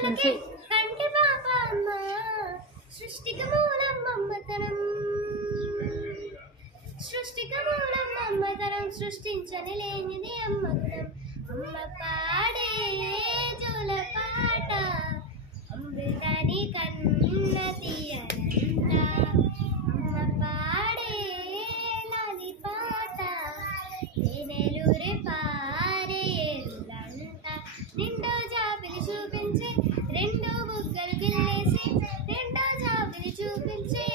కనులకి కంటి పాప అమ్మ సృష్టికి మూలం మమ్మతనం సృష్టికి మూలం మమ్మతనం సృష్టించని లేనిది అమ్మ గుణం అమ్మ పాడే జోల పాట అమృతాని కన్న తీయనంట అమ్మ పాడే లాలి పాట తేనెలూరి పారే ఎల్లంట నిండో జాబిలి చూపించి రెండో బుగ్గలు గిల్లేసి రెండో జాబిలి చూపించి